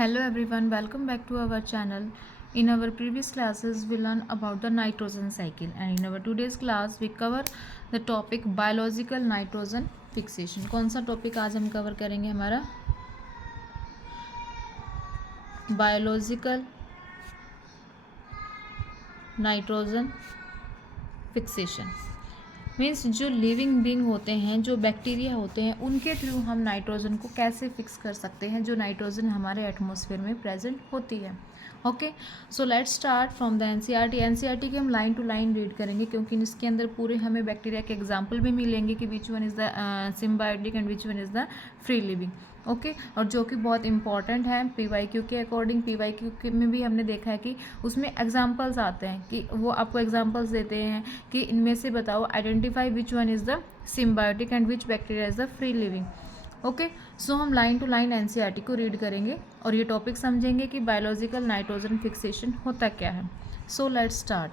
Hello everyone, welcome back to our channel. In our previous classes, we learned about the nitrogen cycle, and in our today's class, we cover the topic biological nitrogen fixation. कौन सा topic आज हम cover करेंगे? हमारा biological nitrogen fixation means जो living being होते हैं, जो बैक्टीरिया होते हैं, उनके थ्रू हम नाइट्रोजन को कैसे फिक्स कर सकते हैं जो नाइट्रोजन हमारे एटमॉस्फेयर में प्रेजेंट होती है. Okay, so let's start from the NCERT की हम लाइन टू लाइन रीड करेंगे क्योंकि इसके अंदर पूरे हमें बैक्टीरिया के एग्जाम्पल भी मिलेंगे कि विच one is the symbiotic and which one is the free living. Okay, और जो कि बहुत इंपॉर्टेंट है पीवाईक्यू के अकॉर्डिंग. पीवाईक्यू में भी हमने देखा है कि उसमें एग्जांपल्स आते हैं कि वो आपको एग्जांपल्स देते हैं कि इनमें से बताओ, identify which one is the symbiotic and which bacteria is the free living. Okay, so हम लाइन टू लाइन एनसीईआरटी को रीड करेंगे और ये टॉपिक समझेंगे कि बायोलॉजिकल नाइट्रोजन फिक्सेशन होता क्या है. So let's start.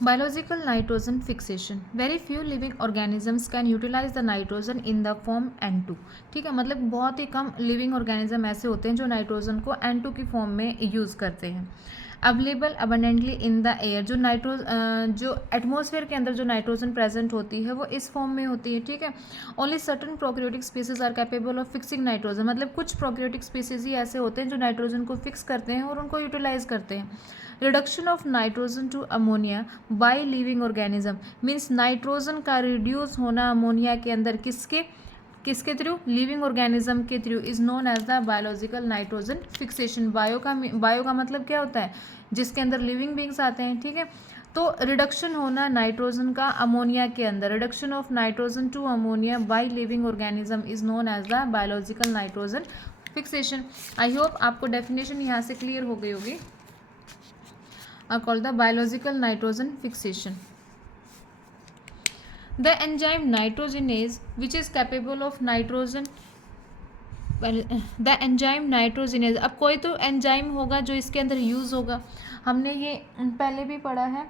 Biological nitrogen fixation. Very few living organisms can utilize the nitrogen in the form N2. ठीक है, मतलब बहुत ही कम लिविंग ऑर्गेनिज्म ऐसे होते हैं जो नाइट्रोजन को N2 की फॉर्म में यूज़ करते हैं. Available abundantly in the air. जो एटमॉस्फेयर के अंदर जो नाइट्रोजन प्रेजेंट होती है वो इस फॉर्म में होती है. ठीक है, only certain prokaryotic species are capable of fixing nitrogen. मतलब कुछ प्रोकैरियोटिक स्पीसीज ही ऐसे होते हैं जो नाइट्रोजन को फिक्स करते हैं और उनको यूटिलाइज करते हैं. Reduction of nitrogen to ammonia by living organism means nitrogen का रिड्यूस होना अमोनिया के अंदर किसके थ्रू? लिविंग ऑर्गेनिज्म के through is known as the biological nitrogen fixation. Bio का मतलब क्या होता है? जिसके अंदर लिविंग बींग्स आते हैं. ठीक है, तो रिडक्शन होना नाइट्रोजन का अमोनिया के अंदर, reduction of nitrogen to ammonia by living organism is known as the biological nitrogen fixation. I hope आपको डेफिनेशन यहाँ से क्लियर हो गई होगी. are called the biological nitrogen fixation. The enzyme nitrogenase which is capable of nitrogen the enzyme nitrogenase. अब कोई तो enzyme होगा जो इसके अंदर यूज़ होगा. हमने ये पहले भी पढ़ा है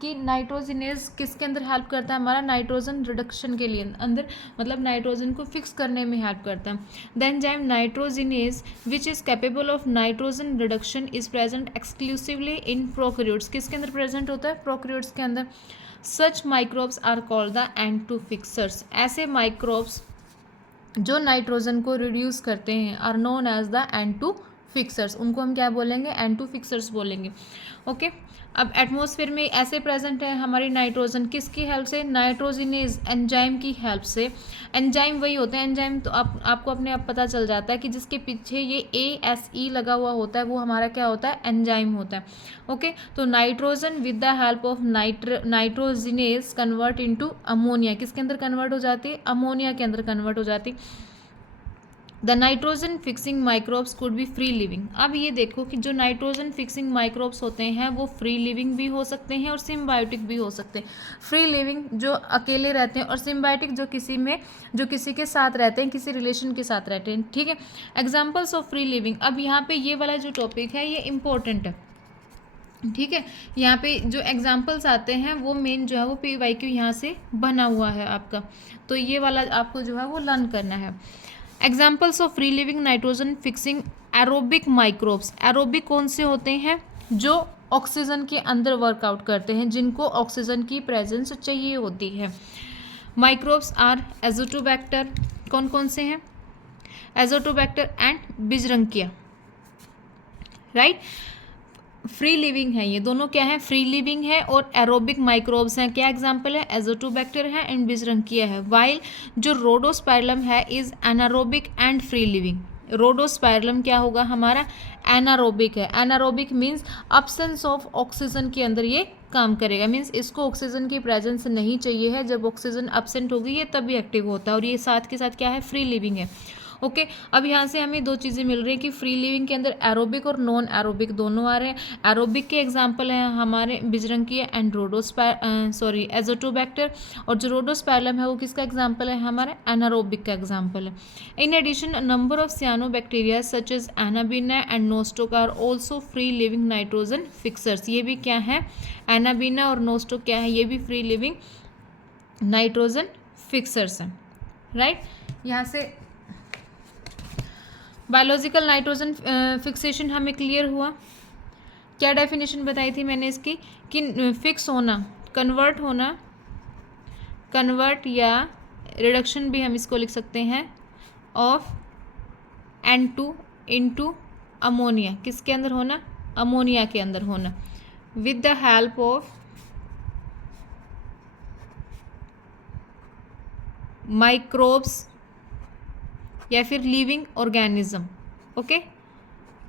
कि नाइट्रोजिनेज किसके अंदर हेल्प करता है? हमारा नाइट्रोजन रिडक्शन के लिए अंदर, मतलब नाइट्रोजन को फिक्स करने में हेल्प करता है. The enzyme nitrogenase which is capable of nitrogen reduction is present exclusively in prokaryotes. किसके अंदर प्रेजेंट होता है? प्रोकैरियोट्स के अंदर. Such microbes are called the N2 fixers. ऐसे माइक्रोब्स जो नाइट्रोजन को रिड्यूस करते हैं are known as the N2 fixers. उनको हम क्या बोलेंगे? N2 फिक्सर्स बोलेंगे. ओके, अब एटमॉस्फेयर में ऐसे प्रेजेंट है हमारी नाइट्रोजन किसकी हेल्प से? नाइट्रोजिनेज एंजाइम की हेल्प से. एंजाइम वही होते हैं, एंजाइम तो आपको अपने आप पता चल जाता है कि जिसके पीछे ये ASE लगा हुआ होता है वो हमारा क्या होता है? एंजाइम होता है. ओके, तो nitrogen with the help of nitrogenase convert into ammonia. किसके अंदर कन्वर्ट हो जाती है? अमोनिया के अंदर कन्वर्ट हो जाती है. The nitrogen fixing microbes could be free living. अब ये देखो कि जो नाइट्रोजन फिक्सिंग माइक्रोब्स होते हैं वो फ्री लिविंग भी हो सकते हैं और सिम्बायोटिक भी हो सकते हैं. फ्री लिविंग जो अकेले रहते हैं और सिम्बायोटिक जो किसी के साथ रहते हैं, किसी रिलेशन के साथ रहते हैं. ठीक है, एग्जाम्पल्स ऑफ फ्री लिविंग. अब यहाँ पे ये वाला जो टॉपिक है ये इंपॉर्टेंट है. ठीक है, यहाँ पे जो एग्जाम्पल्स आते हैं वो मेन जो है वो पीवाईक्यू यहाँ से बना हुआ है आपका, तो ये वाला आपको जो है वो लर्न करना है. Examples of free living nitrogen fixing aerobic microbes. Aerobic कौन से होते हैं? जो ऑक्सीजन के अंदर वर्कआउट करते हैं, जिनको ऑक्सीजन की प्रेजेंस चाहिए होती है. Microbes are Azotobacter. कौन कौन से हैं? Azotobacter and Beijerinckia. Right, free living है ये दोनों. क्या है? फ्री लिविंग है और एरोबिक माइक्रोब्स हैं. क्या एग्जांपल है? एजोटोबैक्टर है एंड बिजरंकिया है. वाइल जो रोडोस्पाइरलम है is anaerobic and free living. Rhodospirillum क्या होगा? हमारा एनारोबिक है. Anaerobic means absence of oxygen के अंदर ये काम करेगा. मीन्स इसको ऑक्सीजन की प्रेजेंस नहीं चाहिए है. जब ऑक्सीजन अब्सेंट होगी ये तभी एक्टिव होता है और ये साथ के साथ क्या है? फ्री लिविंग है. ओके, अब यहाँ से हमें दो चीज़ें मिल रही हैं कि फ्री लिविंग के अंदर एरोबिक और नॉन एरोबिक दोनों आ रहे हैं. एरोबिक के एग्जांपल हैं हमारे बिजरंकिया एंड एजोटोबैक्टर, और जो रोडोस्पाइरलम है वो किसका एग्जांपल है? हमारे एनारोबिक का एग्जांपल है. In addition number of cyanobacteria such as Anabaena and Nostoc are also free living nitrogen fixers. ये भी क्या है? एनाबीना और नोस्टोक क्या है? ये भी फ्री लिविंग नाइट्रोजन फिक्सर्स हैं. राइट, यहाँ से बायोलॉजिकल नाइट्रोजन फिक्सेशन हमें क्लियर हुआ। क्या डेफिनेशन बताई थी मैंने इसकी कि फिक्स होना, कन्वर्ट होना, कन्वर्ट या रिडक्शन भी हम इसको लिख सकते हैं, ऑफ N2 इनटू अमोनिया, किसके अंदर होना, अमोनिया के अंदर होना, with the help of microbes या फिर living organism. Okay,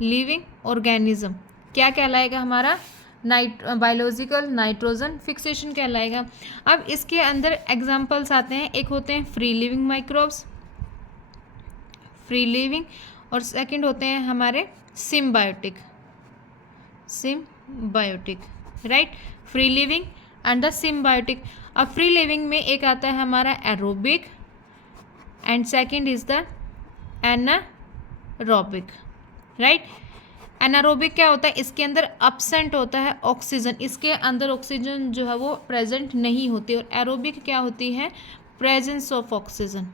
living organism क्या कहलाएगा हमारा, बायोलॉजिकल नाइट्रोजन फिक्सेशन कहलाएगा। अब इसके अंदर एग्जांपल्स आते हैं, एक होते हैं free living microbes, free living, और सेकंड होते हैं हमारे symbiotic, symbiotic, right, free living and the symbiotic. अब फ्री लिविंग में एक आता है हमारा aerobic and second is the anaerobic, right. Anaerobic क्या होता है, इसके अंदर अब्सेंट होता है ऑक्सीजन, इसके अंदर ऑक्सीजन जो है वो प्रेजेंट नहीं होती, और एरोबिक क्या होती है, presence of oxygen,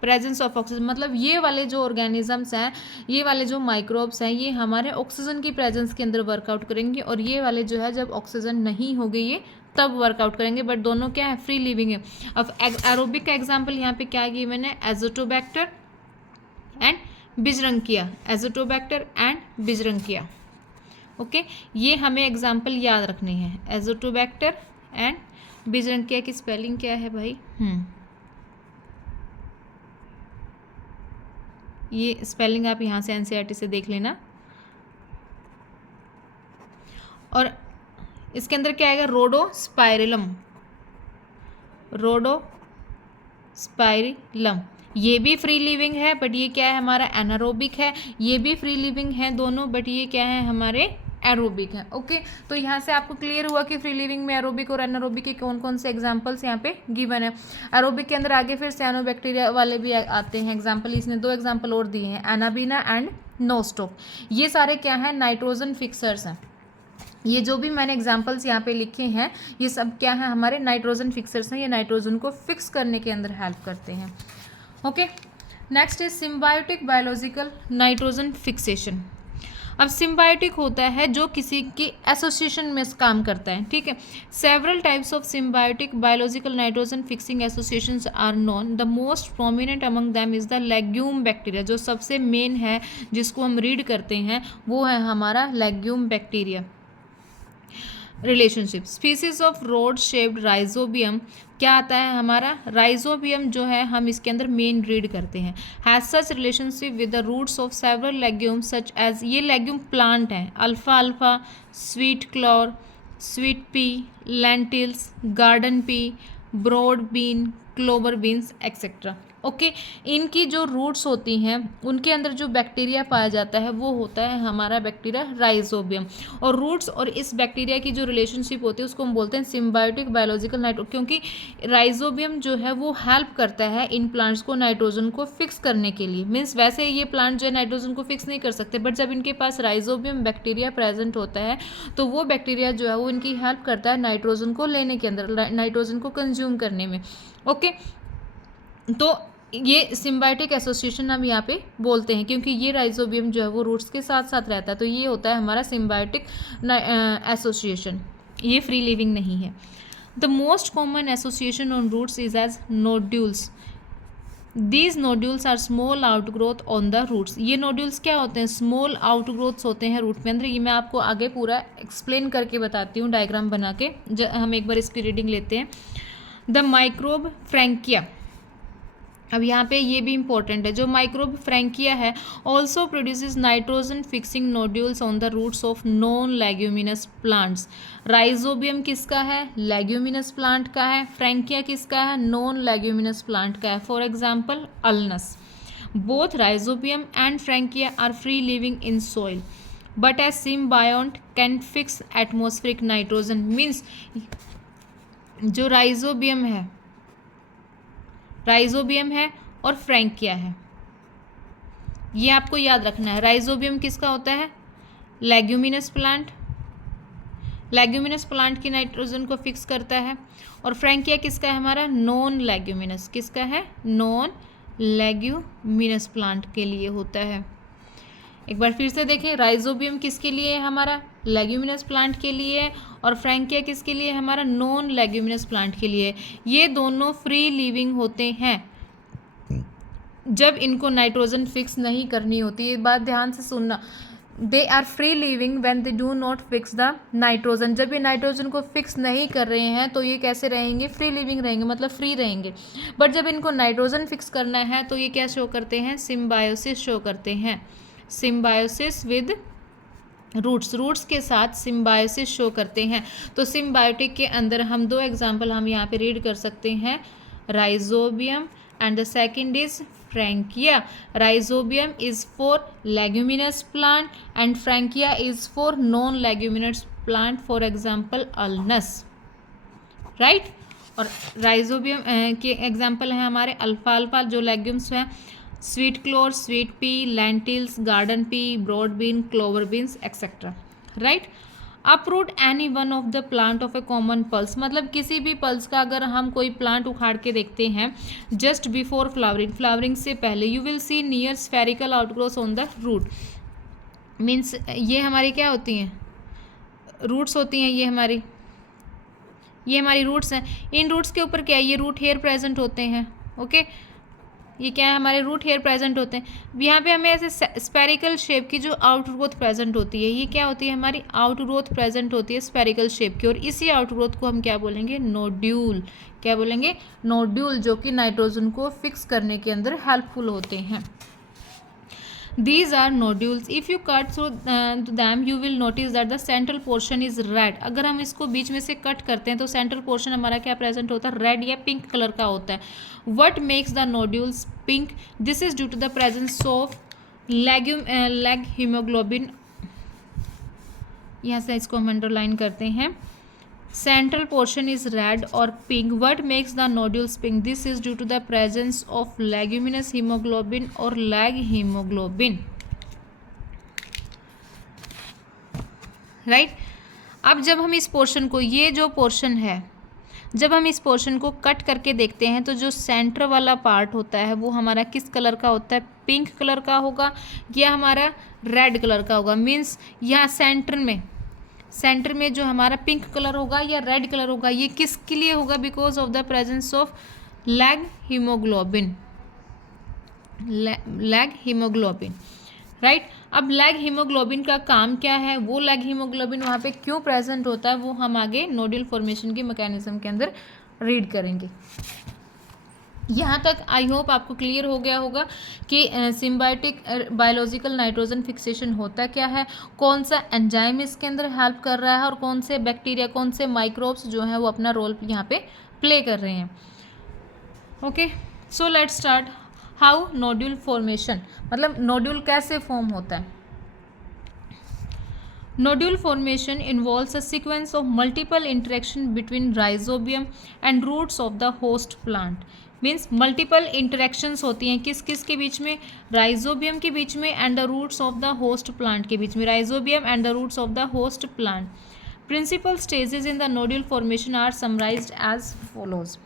presence of oxygen. मतलब ये वाले जो ऑर्गेनिजम्स हैं, ये वाले जो माइक्रोब्स हैं, ये हमारे ऑक्सीजन की प्रेजेंस के अंदर वर्कआउट करेंगे, और ये वाले जो है जब ऑक्सीजन नहीं होगी ये तब वर्कआउट करेंगे, बट दोनों क्या है, फ्री लिविंग है। अब एरोबिक का एग्जाम्पल यहाँ पे क्या गिवन है, Azotobacter and Beijerinckia, Azotobacter and Beijerinckia. Okay, ये हमें एग्जाम्पल याद रखने हैं, एजोटोबैक्टर एंड बिजरंकिया की स्पेलिंग क्या है भाई, ये स्पेलिंग आप यहाँ से एनसीईआरटी से देख लेना। और इसके अंदर क्या आएगा, रोडोस्पाइरिलम, रोडोस्पाइरिलम, ये भी फ्री लिविंग है, बट ये क्या है हमारा एनारोबिक है, ये भी फ्री लिविंग है दोनों, बट ये क्या है हमारे एरोबिक है। ओके, तो यहाँ से आपको क्लियर हुआ कि फ्री लिविंग में एरोबिक और एनारोबिक के कौन कौन से एग्जांपल्स यहाँ पे गिवन है। एरोबिक के अंदर आगे फिर साइनोबैक्टीरिया वाले भी आते हैं एग्जांपल, इसने 2 एग्जांपल और दिए हैं, एनाबीना एंड नोस्टोक। ये सारे क्या हैं, नाइट्रोजन फिक्सर्स हैं। ये जो भी मैंने एग्जांपल्स यहाँ पे लिखे हैं, ये सब क्या है, हमारे नाइट्रोजन फिक्सर्स हैं, ये नाइट्रोजन को फिक्स करने के अंदर हेल्प करते हैं। Okay, next is symbiotic biological nitrogen fixation. अब सिम्बायोटिक होता है जो किसी की एसोसिएशन में काम करता है, ठीक है। Several types of symbiotic biological nitrogen fixing associations are known, the most prominent among them is the legume bacteria. जो सबसे मेन है जिसको हम रीड करते हैं वो है हमारा legume bacteria. Relationship, species of road shaped rhizobium, क्या आता है हमारा, राइजोबियम जो है हम इसके अंदर मेन रीड करते हैं, has such relationship with the roots of several legumes such as, ये लेग्यूम प्लांट है, अल्फा अल्फा, sweet clover, sweet pea, lentils, garden pea, broad bean, clover beans etcetera. Okay, इनकी जो रूट्स होती हैं उनके अंदर जो बैक्टीरिया पाया जाता है वो होता है हमारा बैक्टीरिया राइजोबियम, और रूट्स और इस बैक्टीरिया की जो रिलेशनशिप होती है उसको हम बोलते हैं सिम्बायोटिक बायोलॉजिकल नाइट्रो, क्योंकि राइजोबियम जो है वो हेल्प करता है इन प्लांट्स को नाइट्रोजन को फिक्स करने के लिए। मीन्स वैसे ये प्लांट जो है नाइट्रोजन को फिक्स नहीं कर सकते, बट जब इनके पास राइजोबियम बैक्टीरिया प्रेजेंट होता है तो वो बैक्टीरिया जो है वो इनकी हेल्प करता है नाइट्रोजन को लेने के अंदर, नाइट्रोजन को कंज्यूम करने में। ओके, तो ये सिम्बायोटिक एसोसिएशन हम यहाँ पे बोलते हैं, क्योंकि ये राइजोबियम जो है वो रूट्स के साथ साथ रहता है, तो ये होता है हमारा सिम्बायोटिक एसोसिएशन, ये फ्री लिविंग नहीं है। The most common association on roots is as nodules, these nodules are small outgrowth on the roots. ये नोड्यूल्स क्या होते हैं, स्मॉल आउटग्रोथ्स होते हैं रूट के अंदर। ये मैं आपको आगे पूरा एक्सप्लेन करके बताती हूँ डायग्राम बना के, हम एक बार इसकी रीडिंग लेते हैं। द माइक्रोब फ्रैंकिया, अब यहाँ पे ये भी इंपॉर्टेंट है, जो माइक्रोब फ्रैंकिया है also produces nitrogen fixing nodules on the roots of non leguminous plants. Rhizobium किसका है, लेग्यूमिनस प्लांट का है, फ्रैंकिया किसका है, नॉन लेग्यूमिनस प्लांट का है। For example Alnus, both Rhizobium and Frankia are free living in soil but as symbiont can fix atmospheric nitrogen. Means जो Rhizobium है और फ्रैंकिया है, ये आपको याद रखना है। राइजोबियम किसका होता है, लेग्यूमिनस प्लांट, लेग्यूमिनस प्लांट की नाइट्रोजन को फिक्स करता है, और फ्रैंकिया किसका है हमारा, नॉन लेग्यूमिनस, किसका है, नॉन लेग्यूमिनस प्लांट के लिए होता है। एक बार फिर से देखें, राइजोबियम किसके लिए है? हमारा लेग्यूमिनस प्लांट के लिए है, और फ्रैंकिया किसके लिए है? हमारा नॉन लेग्यूमिनस प्लांट के लिए। ये दोनों फ्री लिविंग होते हैं जब इनको नाइट्रोजन फिक्स नहीं करनी होती। ये बात ध्यान से सुनना, they are free living when they do not fix the nitrogen. जब ये नाइट्रोजन को फिक्स नहीं कर रहे हैं तो ये कैसे रहेंगे? फ्री लिविंग रहेंगे, मतलब फ्री रहेंगे। बट जब इनको नाइट्रोजन फिक्स करना है तो ये क्या शो करते हैं? सिम्बायोसिस शो करते हैं। सिम्बायोसिस विद रूट्स, रूट्स के साथ सिम्बायोसिस शो करते हैं। तो सिम्बायोटिक के अंदर हम दो एग्जाम्पल हम यहाँ पे रीड कर सकते हैं, rhizobium and the second is Frankia. Rhizobium is for leguminous plant and Frankia is for non-leguminous plant, for example ulnus, right? और राइजोबियम के एग्जाम्पल हैं हमारे अल्फाल्फा जो लेग्यूम्स हैं, sweet क्लोर, sweet pea, lentils, garden pea, broad bean, clover beans etcetera, right? Uproot any one of the plant of A common pulse, मतलब किसी भी pulse का अगर हम कोई प्लांट उखाड़ के देखते हैं जस्ट बिफोर फ्लावरिंग, फ्लावरिंग से पहले, you will see near spherical outgrowth on the root. Means ये हमारी क्या होती हैं? रूट्स होती हैं। ये हमारी रूट्स हैं। इन रूट्स के ऊपर क्या है? ये रूट हेयर प्रेजेंट होते हैं। ओके, ये क्या है? हमारे रूट हेयर प्रेजेंट होते हैं। यहाँ पे हमें ऐसे स्पेरिकल शेप की जो आउटग्रोथ प्रेजेंट होती है, ये क्या होती है? हमारी आउटग्रोथ प्रेजेंट होती है स्पेरिकल शेप की, और इसी आउटग्रोथ को हम क्या बोलेंगे? नोड्यूल। क्या बोलेंगे? नोड्यूल, जो कि नाइट्रोजन को फिक्स करने के अंदर हेल्पफुल होते हैं। These are nodules. If you cut through them, you will notice that the central portion is red. अगर हम इसको बीच में से कट करते हैं तो सेंट्रल पोर्शन हमारा क्या प्रेजेंट होता है? रेड या पिंक कलर का होता है। What makes the nodules pink? This is due to the presence of leg hemoglobin. यहाँ से इसको हम अंडरलाइन करते हैं। Central portion is red or pink. What makes the nodules pink? This is due to the presence of leguminous hemoglobin or leg hemoglobin. Right? अब जब हम इस पोर्शन को, ये जो पोर्शन है, जब हम इस पोर्शन को कट करके देखते हैं तो जो सेंटर वाला पार्ट होता है वो हमारा किस कलर का होता है? पिंक कलर का होगा या हमारा रेड कलर का होगा? मीन्स यहाँ सेंटर में जो हमारा पिंक कलर होगा या रेड कलर होगा, ये किसके लिए होगा? Because of the presence of lag haemoglobin, right? अब लैग हीमोग्लोबिन का काम क्या है? वो लैग हीमोग्लोबिन वहाँ पे क्यों प्रेजेंट होता है वो हम आगे नोड्यूल फॉर्मेशन के मैकेनिज्म के अंदर रीड करेंगे। यहाँ तक आई होप आपको क्लियर हो गया होगा कि सिम्बायोटिक बायोलॉजिकल नाइट्रोजन फिक्सेशन होता क्या है, कौन सा एंजाइम इसके अंदर हेल्प कर रहा है, और कौन से बैक्टीरिया, कौन से माइक्रोब्स जो हैं वो अपना रोल यहाँ पे प्ले कर रहे हैं। Okay, so let's start. How nodule formation, मतलब नोड्यूल कैसे फॉर्म होता है। Nodule formation involves a sequence of multiple interaction between rhizobium and roots of the host plant. Means multiple interactions होती हैं किस किस के बीच में? Rhizobium के बीच में and the roots of the host plant के बीच में। Rhizobium and the roots of the host plant. Principal stages in the nodule formation are summarized as follows.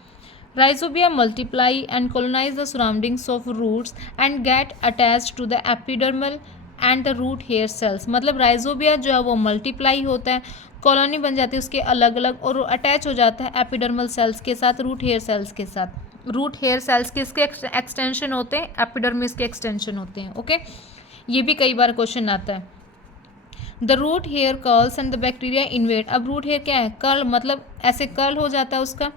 Rhizobia multiply and colonize the surroundings of roots and get attached to the epidermal and the root hair cells. मतलब Rhizobia जो है वो multiply होता है, colony बन जाती है उसके अलग अलग, और अटैच हो जाता है एपिडर्मल सेल्स के साथ, रूट हेयर सेल्स के साथ। रूट हेयर सेल्स किसके एक्सटेंशन होते हैं? एपिडर्मिस के एक्सटेंशन होते हैं। ओके, ये भी कई बार क्वेश्चन आता है। The root hair curls and the bacteria invade. अब रूट हेयर क्या है? कर्ल, मतलब ऐसे कर्ल हो जाता है उसका।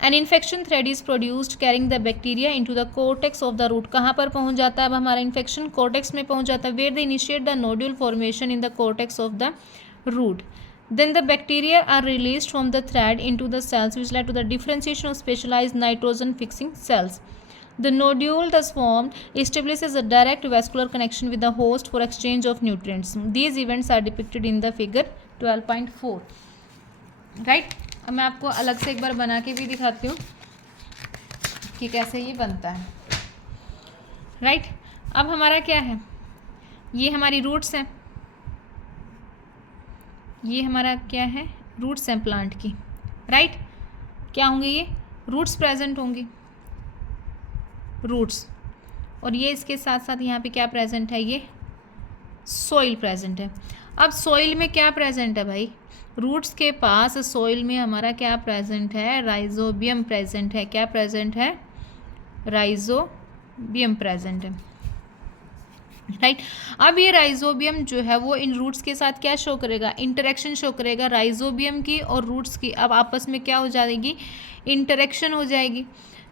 An infection thread is produced carrying the bacteria into the cortex of the root. कहाँ पर पहुँच जाता है अब हमारा इन्फेक्शन? कोर्टेक्स में पहुँच जाता है। Where they initiate the nodule formation in the cortex of the root. Then the bacteria are released from the thread into the cells, which led to the differentiation of specialized nitrogen fixing cells. The nodule thus formed establishes a direct vascular connection with the host for exchange of nutrients. These events are depicted in the figure 12.4. Right? अब मैं आपको अलग से एक बार बना के भी दिखाती हूँ कि कैसे ये बनता है। राइट, अब हमारा क्या है? ये हमारी रूट्स हैं, ये हमारा क्या है? रूट्स हैं प्लांट की। राइट, क्या होंगे? ये रूट्स प्रेजेंट होंगी। रूट्स, और ये इसके साथ साथ यहाँ पे क्या प्रेजेंट है, ये सॉइल प्रेजेंट है। अब सॉइल में क्या प्रेजेंट है भाई, रूट्स के पास सॉइल में हमारा क्या प्रेजेंट है, राइजोबियम प्रेजेंट है। क्या प्रेजेंट है, राइजोबियम प्रेजेंट है, राइट। अब ये राइजोबियम जो है वो इन रूट्स के साथ क्या शो करेगा, इंटरेक्शन शो करेगा राइजोबियम की और रूट्स की। अब आपस में क्या हो जाएगी, इंटरेक्शन हो जाएगी।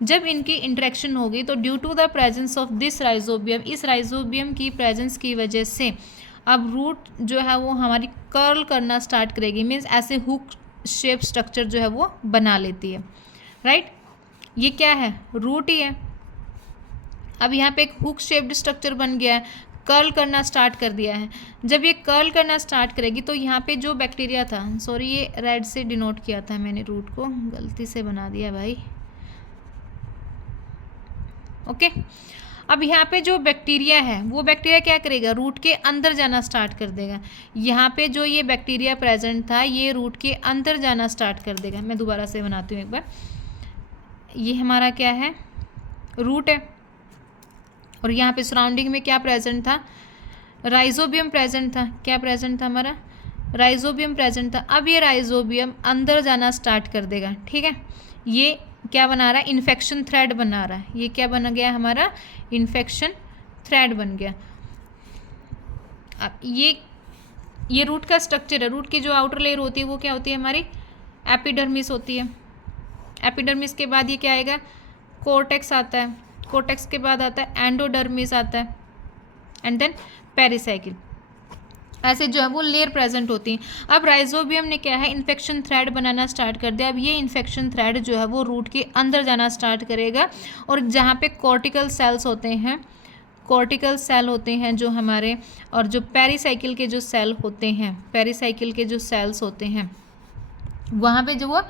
जब इनकी इंटरेक्शन होगी तो due to the presence of this Rhizobium, इस राइजोबियम की प्रेजेंस की वजह से अब रूट जो है वो हमारी कर्ल करना स्टार्ट करेगी, मीन्स ऐसे हुक शेप स्ट्रक्चर जो है वो बना लेती है, राइट। ये क्या है, रूट ही है। अब यहाँ पे एक हुक शेप्ड स्ट्रक्चर बन गया है, कर्ल करना स्टार्ट कर दिया है। जब ये कर्ल करना स्टार्ट करेगी तो यहाँ पे जो बैक्टीरिया था, सॉरी ये रेड से डिनोट किया था मैंने, रूट को गलती से बना दिया भाई, ओके। अब यहाँ पे जो बैक्टीरिया है वो बैक्टीरिया क्या करेगा, रूट के अंदर जाना स्टार्ट कर देगा। यहाँ पे जो ये बैक्टीरिया प्रेजेंट था ये रूट के अंदर जाना स्टार्ट कर देगा। मैं दोबारा से बनाती हूँ एक बार। ये हमारा क्या है, रूट है, और यहाँ पे सराउंडिंग में क्या प्रेजेंट था, राइजोबियम प्रेजेंट था। क्या प्रेजेंट था हमारा, राइजोबियम प्रेजेंट था। अब ये राइजोबियम अंदर जाना स्टार्ट कर देगा, ठीक है। ये क्या बना रहा है, इन्फेक्शन थ्रेड बना रहा है। ये क्या बन गया हमारा, इन्फेक्शन थ्रेड बन गया। अब ये रूट का स्ट्रक्चर है। रूट की जो आउटर लेयर होती है वो क्या होती है हमारी, एपिडर्मिस होती है। एपिडर्मिस के बाद ये क्या आएगा, कोर्टेक्स आता है। कोर्टेक्स के बाद आता है एंडोडर्मिस आता है, एंड देन पेरिसाइकिल। ऐसे जो है वो लेयर प्रेजेंट होती हैं। अब राइजोबियम ने क्या है, इन्फेक्शन थ्रेड बनाना स्टार्ट कर दिया। अब ये इन्फेक्शन थ्रेड जो है वो रूट के अंदर जाना स्टार्ट करेगा, और जहाँ पे कॉर्टिकल सेल्स होते हैं, कॉर्टिकल सेल होते हैं जो हमारे, और जो पेरिसाइकिल के जो सेल होते हैं, पेरिसाइकिल के जो सेल्स होते हैं, वहाँ पे जो वो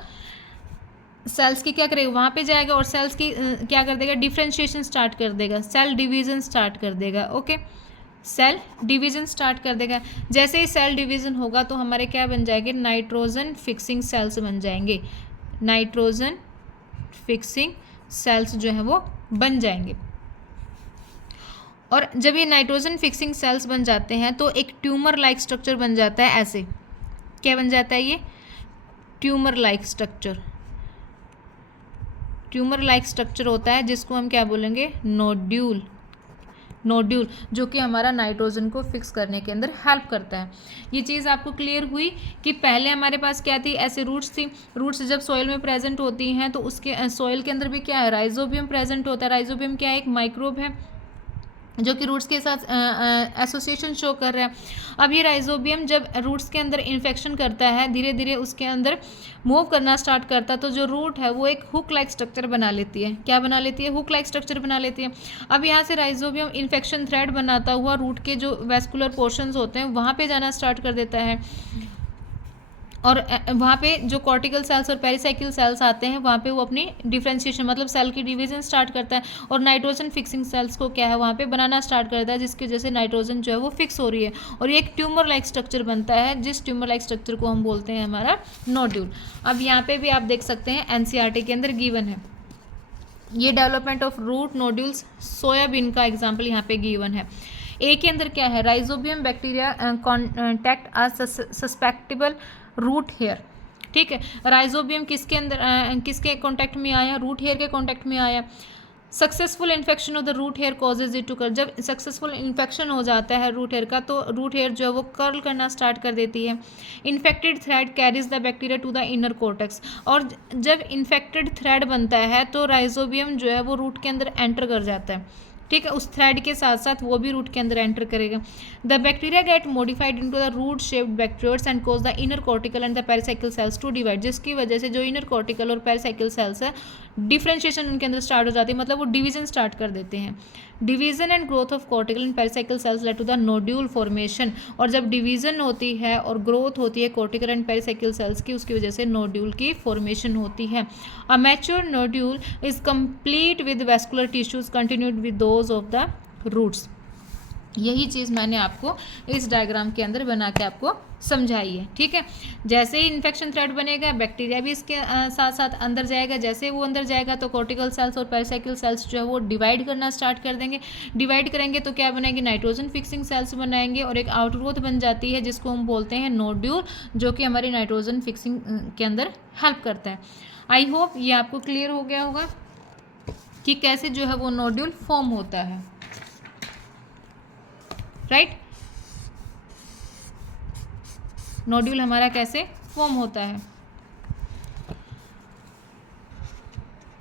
सेल्स की क्या करेगा, वहाँ पे जाएगा और सेल्स की क्या कर देगा, डिफ्रेंशिएशन स्टार्ट कर देगा, सेल डिवीज़न स्टार्ट कर देगा, ओके। सेल डिवीज़न स्टार्ट कर देगा। जैसे ही सेल डिवीज़न होगा तो हमारे क्या बन जाएंगे, नाइट्रोजन फिक्सिंग सेल्स बन जाएंगे। नाइट्रोजन फिक्सिंग सेल्स जो है वो बन जाएंगे। और जब ये नाइट्रोजन फिक्सिंग सेल्स बन जाते हैं तो एक ट्यूमर लाइक स्ट्रक्चर बन जाता है। ऐसे क्या बन जाता है, ये tumour like structure. Tumour like structure होता है जिसको हम क्या बोलेंगे, नोड्यूल। नोड्यूल जो कि हमारा नाइट्रोजन को फिक्स करने के अंदर हेल्प करता है। ये चीज़ आपको क्लियर हुई कि पहले हमारे पास क्या थी, ऐसे रूट्स थी। रूट्स जब सॉइल में प्रेजेंट होती हैं तो उसके सॉइल के अंदर भी क्या है, राइजोबियम प्रेजेंट होता है। राइजोबियम क्या है, एक माइक्रोब है जो कि रूट्स के साथ एसोसिएशन शो कर रहा है। अब ये राइजोबियम जब रूट्स के अंदर इन्फेक्शन करता है, धीरे धीरे उसके अंदर मूव करना स्टार्ट करता है, तो जो रूट है वो एक हुक लाइक स्ट्रक्चर बना लेती है। क्या बना लेती है, हुक लाइक स्ट्रक्चर बना लेती है। अब यहाँ से राइजोबियम इन्फेक्शन थ्रेड बनाता हुआ रूट के जो वेस्कुलर पोर्शंस होते हैं वहाँ पे जाना स्टार्ट कर देता है, और वहाँ पे जो कॉर्टिकल सेल्स और पेरिसाइकिल सेल्स आते हैं वहाँ पे वो अपनी डिफ्रेंशिएशन मतलब सेल की डिवीजन स्टार्ट करता है, और नाइट्रोजन फिक्सिंग सेल्स को क्या है वहाँ पे बनाना स्टार्ट करता है, जिसकी वजह से नाइट्रोजन जो है वो फिक्स हो रही है, और ये एक ट्यूमर लाइक स्ट्रक्चर बनता है, जिस ट्यूमर लाइक स्ट्रक्चर को हम बोलते हैं हमारा नोड्यूल। अब यहाँ पे भी आप देख सकते हैं एनसीईआरटी के अंदर गिवन है ये development of root nodules. Soybean का एग्जाम्पल यहाँ पे गिवन है। ए के अंदर क्या है, Rhizobium bacteria contact a susceptible root hair. ठीक है, राइजोबियम किसके अंदर किसके कांटेक्ट में आया, रूट हेयर के कांटेक्ट में आया। Successful infection of the root hair causes it to curl. जब सक्सेसफुल इन्फेक्शन हो जाता है रूट हेयर का तो रूट हेयर जो है वो कर्ल करना स्टार्ट कर देती है। Infected thread carries the bacteria to the inner cortex. और जब इन्फेक्टेड थ्रेड बनता है तो राइजोबियम जो है वो रूट के अंदर एंटर कर जाता है। ठीक है, उस थ्रेड के साथ साथ वो भी रूट के अंदर एंटर करेगा। The bacteria get modified into the rod shaped bacteroids and cause the inner cortical and the pericycle cells to divide. जिसकी वजह से जो इनर कॉर्टिकल और पेरिसाइकिल सेल्स है डिफ्रेंशिएशन उनके अंदर स्टार्ट हो जाती है, मतलब वो डिवीजन स्टार्ट कर देते हैं। Division and growth of cortical and pericycle cells lead to the nodule formation. और जब डिवीजन होती है और ग्रोथ होती है कॉर्टिकल एंड पेरिसाइकिल सेल्स की, उसकी वजह से नोड्यूल की फॉर्मेशन होती है। A mature nodule is complete with vascular tissues continued with those of the roots. यही चीज़ मैंने आपको इस डायग्राम के अंदर बना के आपको समझाई है, ठीक है। जैसे ही इन्फेक्शन थ्रेड बनेगा, बैक्टीरिया भी इसके साथ साथ अंदर जाएगा। जैसे वो अंदर जाएगा तो कॉर्टिकल सेल्स और पेरिसाइकिल सेल्स जो है वो डिवाइड करना स्टार्ट कर देंगे। डिवाइड करेंगे तो क्या बनाएंगे, नाइट्रोजन फिक्सिंग सेल्स बनाएंगे और एक आउटग्रोथ बन जाती है जिसको हम बोलते हैं नोड्यूल, जो कि हमारी नाइट्रोजन फिक्सिंग के अंदर हेल्प करता है। आई होप ये आपको क्लियर हो गया होगा कि कैसे जो है वो नोड्यूल फॉर्म होता है, राइट। नोड्यूल हमारा कैसे फॉर्म होता है।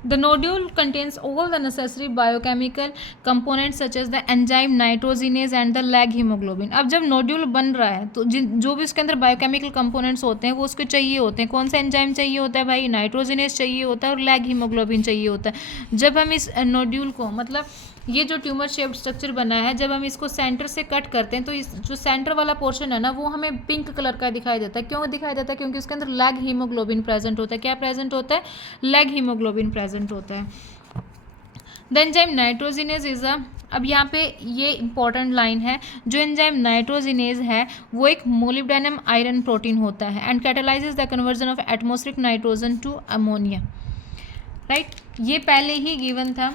The nodule contains all the necessary biochemical components such as the enzyme nitrogenase and the lag hemoglobin। अब जब नोड्यूल बन रहा है तो जो भी उसके अंदर बायोकेमिकल कंपोनेंट्स होते हैं वो उसको चाहिए होते हैं। कौन सा एंजाइम चाहिए होता है भाई, नाइट्रोजिनेस चाहिए होता है और लैग हीमोग्लोबिन चाहिए होता है। जब हम इस नोड्यूल को, मतलब ये जो ट्यूमर शेप्ड स्ट्रक्चर बना है, जब हम इसको सेंटर से कट करते हैं तो इस जो सेंटर वाला पोर्शन है ना वो हमें पिंक कलर का दिखाई देता है। क्यों दिखाई देता है, क्योंकि उसके अंदर लैग हीमोग्लोबिन प्रेजेंट होता है। क्या प्रेजेंट होता है, लैग हीमोग्लोबिन प्रेजेंट होता है। The enzyme nitrogenase is a, अब यहाँ पे ये इंपॉर्टेंट लाइन है, जो एंजाइम नाइट्रोजिनेज है वो एक मोलिब्डेनम आयरन प्रोटीन होता है and catalyses the conversion of atmospheric nitrogen to ammonia, right. ये पहले ही गिवन था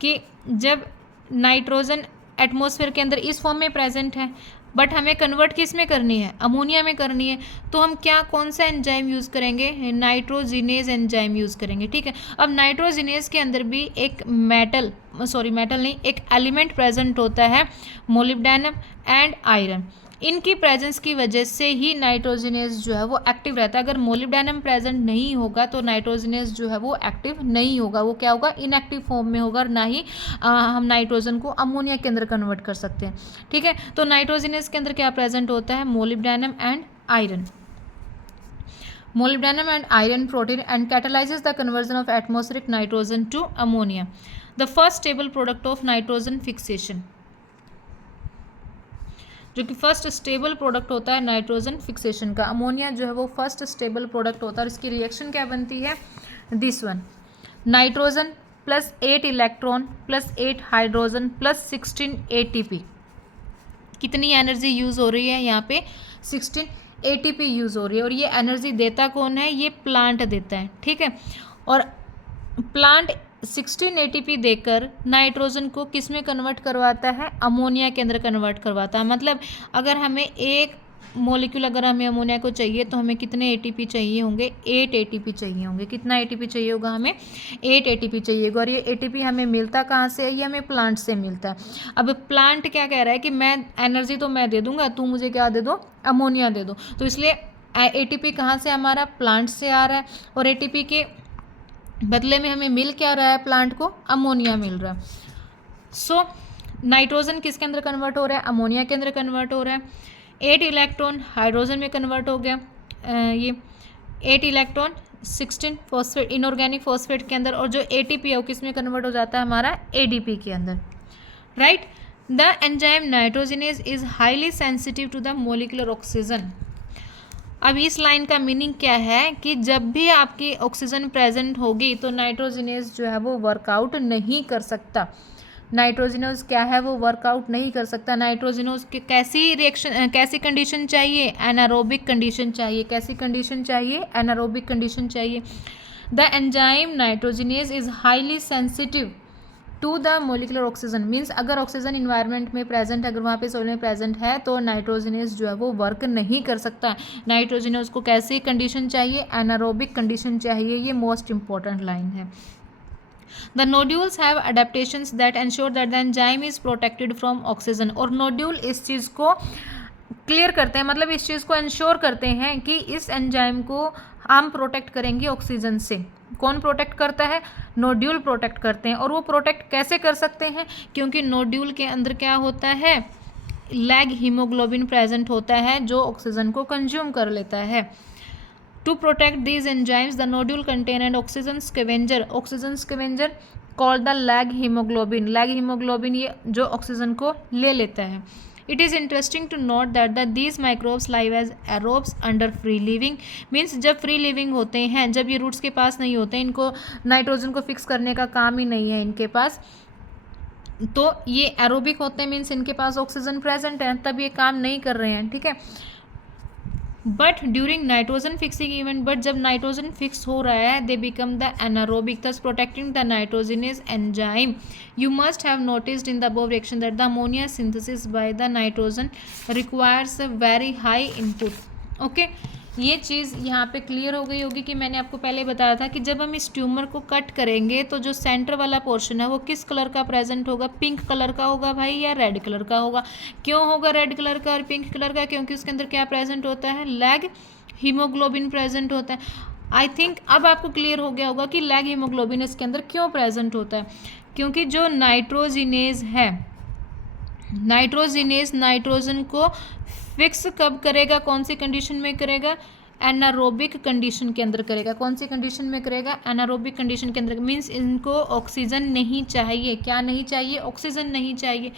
कि जब नाइट्रोजन एटमॉस्फेयर के अंदर इस फॉर्म में प्रेजेंट है बट हमें कन्वर्ट किस में करनी है, अमोनिया में करनी है, तो हम क्या कौन सा एंजाइम यूज़ करेंगे, नाइट्रोजिनेज एंजाइम यूज़ करेंगे, ठीक है। अब नाइट्रोजिनेज के अंदर भी एक मेटल नहीं, एक एलिमेंट प्रेजेंट होता है, मोलिब्डेनम एंड आयरन। इनकी प्रेजेंस की वजह से ही नाइट्रोजिनेज जो है वो एक्टिव रहता है। अगर मोलिब्डेनम प्रेजेंट नहीं होगा तो नाइट्रोजिनेज जो है वो एक्टिव नहीं होगा, वो क्या होगा, इनएक्टिव फॉर्म में होगा और ना ही हम नाइट्रोजन को अमोनिया के अंदर कन्वर्ट कर सकते हैं, ठीक है। तो नाइट्रोजिनेज के अंदर क्या प्रेजेंट होता है, molybdenum and iron, molybdenum and iron protein and catalyzes the conversion of atmospheric nitrogen to ammonia, the first stable product of nitrogen fixation, जो कि फर्स्ट स्टेबल प्रोडक्ट होता है नाइट्रोजन फिक्सेशन का। अमोनिया जो है वो फर्स्ट स्टेबल प्रोडक्ट होता है और इसकी रिएक्शन क्या बनती है, this one, nitrogen plus 8 electron plus 8 hydrogen plus 16 ATP। कितनी एनर्जी यूज़ हो रही है यहाँ पे, 16 ATP यूज़ हो रही है। और ये एनर्जी देता कौन है, ये प्लांट देता है, ठीक है। और प्लांट 16 ATP देकर नाइट्रोजन को किस में कन्वर्ट करवाता है, अमोनिया के अंदर कन्वर्ट करवाता है। मतलब अगर हमें एक मॉलिक्यूल, अगर हमें अमोनिया को चाहिए तो हमें कितने ATP चाहिए होंगे, 8 ATP चाहिए होंगे। कितना ATP चाहिए होगा, हमें 8 ATP चाहिए होगा। और ये ATP हमें मिलता कहाँ से है, ये हमें प्लांट से मिलता है। अब प्लांट क्या कह रहा है कि मैं एनर्जी तो मैं दे दूंगा, तू मुझे क्या दे दो, अमोनिया दे दो। तो इसलिए ATP कहाँ से, हमारा प्लांट से आ रहा है और ATP के बदले में हमें मिल क्या रहा है, प्लांट को अमोनिया मिल रहा है। सो नाइट्रोजन किसके अंदर कन्वर्ट हो रहा है, अमोनिया के अंदर कन्वर्ट हो रहा है। 8 इलेक्ट्रॉन हाइड्रोजन में कन्वर्ट हो गया, ये 8 इलेक्ट्रॉन 16 फॉस्फेट, इनऑर्गेनिक फॉस्फेट के अंदर, और जो ATP है वो किस में कन्वर्ट हो जाता है, हमारा ADP के अंदर, right. The enzyme nitrogenase is highly sensitive to the molecular oxygen. अब इस लाइन का मीनिंग क्या है कि जब भी आपकी ऑक्सीजन प्रेजेंट होगी तो नाइट्रोजिनेज जो है वो वर्कआउट नहीं कर सकता। नाइट्रोजिनोज क्या है, वो वर्कआउट नहीं कर सकता। नाइट्रोजिनोज के कैसी रिएक्शन, कैसी कंडीशन चाहिए, एनारोबिक कंडीशन चाहिए। कैसी कंडीशन चाहिए, एनारोबिक कंडीशन चाहिए। The enzyme nitrogenase is highly sensitive to the molecular oxygen, means अगर ऑक्सीजन इन्वायरमेंट में प्रेजेंट, अगर वहाँ पे सोल में प्रेजेंट है तो नाइट्रोजिनेज जो है वो वर्क नहीं कर सकता। नाइट्रोजिनेज को कैसी कंडीशन चाहिए, एनारोबिक कंडीशन चाहिए। ये मोस्ट इंपॉर्टेंट लाइन है। The nodules have adaptations that ensure that the enzyme is protected from oxygen। और नोड्यूल इस चीज़ को क्लियर करते हैं, मतलब इस चीज़ को इंश्योर करते हैं कि इस एंजाइम को हम प्रोटेक्ट करेंगे ऑक्सीजन से। कौन प्रोटेक्ट करता है, नोड्यूल प्रोटेक्ट करते हैं। और वो प्रोटेक्ट कैसे कर सकते हैं, क्योंकि नोड्यूल के अंदर क्या होता है, लैग हीमोग्लोबिन प्रेजेंट होता है जो ऑक्सीजन को कंज्यूम कर लेता है। To protect these enzymes, the nodule contain an oxygen scavenger called the lag hemoglobin। lag hemoglobin ये जो ऑक्सीजन को ले लेता है। It is interesting to note that these microbes live as aerobes under free living, means जब free living होते हैं, जब ये रूट्स के पास नहीं होते, इनको नाइट्रोजन को फिक्स करने का काम ही नहीं है इनके पास, तो ये एरोबिक होते हैं, मीन्स इनके पास ऑक्सीजन प्रेजेंट है, तब ये काम नहीं कर रहे हैं, ठीक है। But during nitrogen fixing event, but जब नाइट्रोजन फिक्स हो रहा है, they become the anaerobic, thus protecting the nitrogenous enzyme. You must have noticed in the above reaction that the ammonia synthesis by the nitrogen requires a very high input. Okay, ये चीज़ यहाँ पे clear हो गई होगी कि मैंने आपको पहले बताया था कि जब हम इस ट्यूमर को कट करेंगे तो जो सेंटर वाला पोर्शन है वो किस कलर का प्रेजेंट होगा, पिंक कलर का होगा भाई या रेड कलर का होगा। क्यों होगा रेड कलर का और पिंक कलर का? क्योंकि उसके अंदर क्या प्रेजेंट होता है, लैग हीमोग्लोबिन प्रेजेंट होता है। आई थिंक अब आपको क्लियर हो गया होगा कि लैग हीमोग्लोबिन इसके अंदर क्यों प्रेजेंट होता है। क्योंकि जो नाइट्रोजिनेज है, नाइट्रोजिनेज नाइट्रोजन को फिक्स कब करेगा, कौन सी कंडीशन में करेगा, एनारोबिक कंडीशन के अंदर करेगा। कौन सी कंडीशन में करेगा, एनारोबिक कंडीशन के अंदर। मीन्स इनको ऑक्सीजन नहीं चाहिए, क्या नहीं चाहिए, ऑक्सीजन नहीं चाहिए।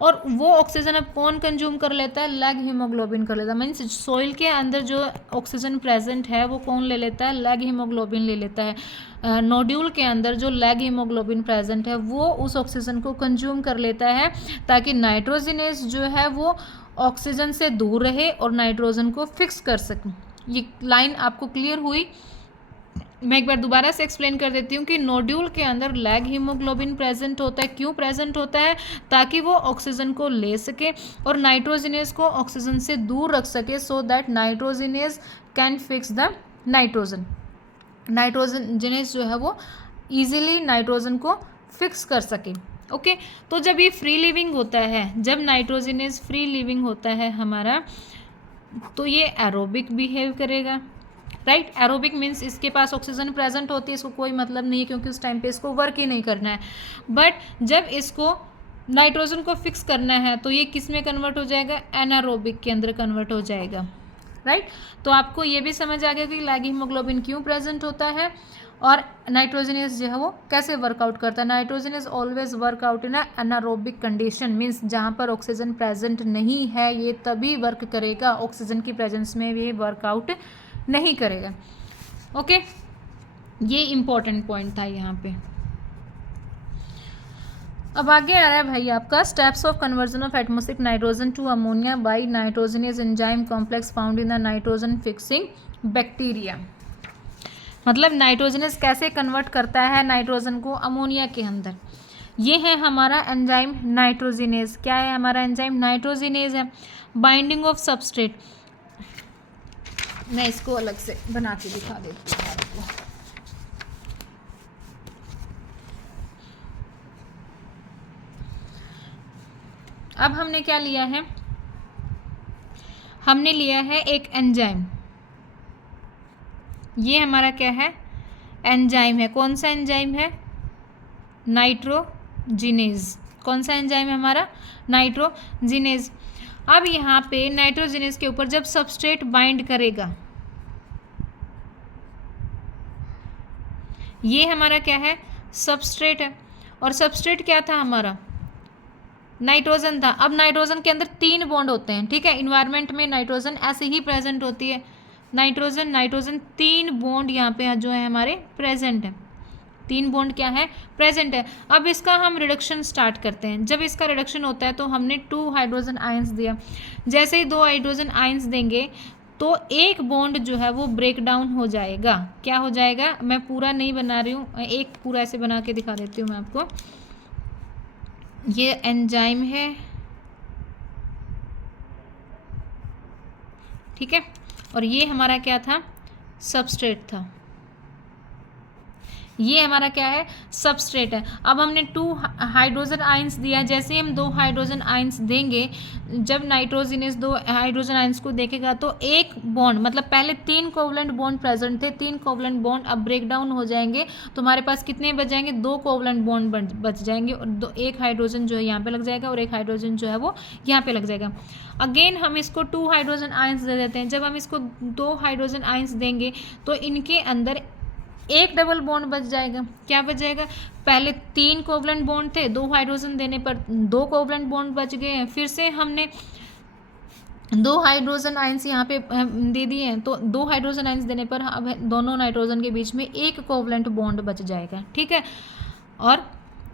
और वो ऑक्सीजन अब कौन कंज्यूम कर लेता है, लैग हीमोग्लोबिन कर लेता है। मीन्स सॉइल के अंदर जो ऑक्सीजन प्रेजेंट है वो कौन ले लेता है, लैग हीमोग्लोबिन ले लेता है। नोड्यूल के अंदर जो लैग हीमोग्लोबिन प्रेजेंट है वो उस ऑक्सीजन को कंज्यूम कर लेता है, ताकि नाइट्रोजिनेस जो है वो ऑक्सीजन से दूर रहे और नाइट्रोजन को फिक्स कर सके। ये लाइन आपको क्लियर हुई? मैं एक बार दोबारा से एक्सप्लेन कर देती हूँ कि नोड्यूल के अंदर लैग हीमोग्लोबिन प्रेजेंट होता है। क्यों प्रेजेंट होता है? ताकि वो ऑक्सीजन को ले सके और नाइट्रोजिनेस को ऑक्सीजन से दूर रख सके, so that nitrogenous can fix the nitrogen. Nitrogenous जो है वो ईजिली नाइट्रोजन को फिक्स कर सके। ओके, तो जब ये फ्री लिविंग होता है, जब नाइट्रोजिनेस फ्री लिविंग होता है हमारा, तो ये एरोबिक बिहेव करेगा, राइट। एरोबिक मीन्स इसके पास ऑक्सीजन प्रेजेंट होती है, इसको कोई मतलब नहीं है क्योंकि उस टाइम पे इसको वर्क ही नहीं करना है। बट जब इसको नाइट्रोजन को फिक्स करना है तो ये किस में कन्वर्ट हो जाएगा, एनारोबिक के अंदर कन्वर्ट हो जाएगा, राइट। तो आपको ये भी समझ आ गया कि लैग हीमोग्लोबिन क्यों प्रेजेंट होता है और नाइट्रोजिनेस जो है वो कैसे वर्कआउट करता है। Nitrogenous always workout in anaerobic condition, means जहाँ पर ऑक्सीजन प्रेजेंट नहीं है ये तभी वर्क करेगा, ऑक्सीजन की प्रेजेंस में ये वर्कआउट नहीं करेगा। ओके, ये इंपॉर्टेंट पॉइंट था यहाँ पे। अब आगे आ रहा है भाई आपका steps of conversion of atmospheric nitrogen to ammonia by nitrogenase enzyme complex found in the nitrogen fixing bacteria. मतलब नाइट्रोजनेस कैसे कन्वर्ट करता है नाइट्रोजन को अमोनिया के अंदर। ये है हमारा एंजाइम नाइट्रोजिनेज। क्या है हमारा एंजाइम, नाइट्रोजिनेज है। बाइंडिंग ऑफ सबस्ट्रेट, मैं इसको अलग से बना के दिखा देती हूँ आपको। अब हमने क्या लिया है, हमने लिया है एक एंजाइम। ये हमारा क्या है, एंजाइम है। कौन सा एंजाइम है, नाइट्रोजिनेज। कौन सा एंजाइम है हमारा, नाइट्रोजिनेज। अब यहाँ पे नाइट्रोजिनेज के ऊपर जब सबस्ट्रेट बाइंड करेगा, ये हमारा क्या है, सबस्ट्रेट है। और सबस्ट्रेट क्या था हमारा, नाइट्रोजन था। अब नाइट्रोजन के अंदर 3 बॉन्ड होते हैं, ठीक है। इन्वायरमेंट में नाइट्रोजन ऐसे ही प्रेजेंट होती है, नाइट्रोजन नाइट्रोजन 3 बॉन्ड यहाँ पे जो है हमारे प्रेजेंट है। 3 बॉन्ड क्या है, प्रेजेंट है। अब इसका हम रिडक्शन स्टार्ट करते हैं। जब इसका रिडक्शन होता है तो हमने 2 हाइड्रोजन आयंस दिया। जैसे ही 2 हाइड्रोजन आयंस देंगे तो एक बॉन्ड जो है वो ब्रेक डाउन हो जाएगा। क्या हो जाएगा, मैं पूरा नहीं बना रही हूँ, एक पूरा ऐसे बना के दिखा देती हूँ मैं आपको। ये एंजाइम है, ठीक है, और ये हमारा क्या था, सबस्ट्रेट था। ये हमारा क्या है, सबस्ट्रेट है। अब हमने 2 हाइड्रोजन आयंस दिया। जैसे हम 2 हाइड्रोजन आयंस देंगे, जब नाइट्रोजिनेस 2 हाइड्रोजन आयंस को देखेगा तो एक बॉन्ड, मतलब पहले 3 कोवलेंट बॉन्ड प्रेजेंट थे, 3 कोवलेंट बॉन्ड अब ब्रेक डाउन हो जाएंगे तो हमारे पास कितने बच जाएंगे, 2 कोवलेंट बॉन्ड बच जाएंगे और एक हाइड्रोजन जो है यहाँ पे लग जाएगा और एक हाइड्रोजन जो है वो यहाँ पे लग जाएगा। अगेन हम इसको 2 हाइड्रोजन आयंस दे देते हैं। जब हम इसको 2 हाइड्रोजन आयंस देंगे तो इनके अंदर एक डबल बॉन्ड बच जाएगा। क्या बच जाएगा, पहले 3 कोवलेंट बॉन्ड थे, 2 हाइड्रोजन देने पर 2 कोवलेंट बॉन्ड बच गए हैं। फिर से हमने 2 हाइड्रोजन आयंस यहाँ पे दे दिए हैं तो 2 हाइड्रोजन आयंस देने पर अब दोनों नाइट्रोजन के बीच में एक कोवलेंट बॉन्ड बच जाएगा, ठीक है। और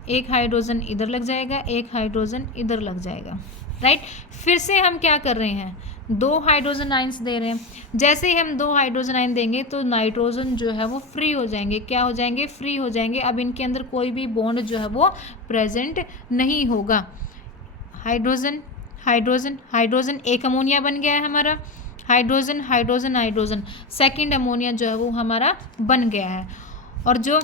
एक हाइड्रोजन इधर लग जाएगा, एक हाइड्रोजन इधर लग जाएगा, राइट। फिर से हम क्या कर रहे हैं, 2 हाइड्रोजन आइंस दे रहे हैं। जैसे ही हम 2 हाइड्रोजन आइन देंगे तो नाइट्रोजन जो है वो फ्री हो जाएंगे। क्या हो जाएंगे, फ्री हो जाएंगे। अब इनके अंदर कोई भी बॉन्ड जो है वो प्रेजेंट नहीं होगा। हाइड्रोजन हाइड्रोजन हाइड्रोजन, एक अमोनिया बन गया है हमारा, hydrogen hydrogen hydrogen, second ammonia जो है वो हमारा बन गया है। और जो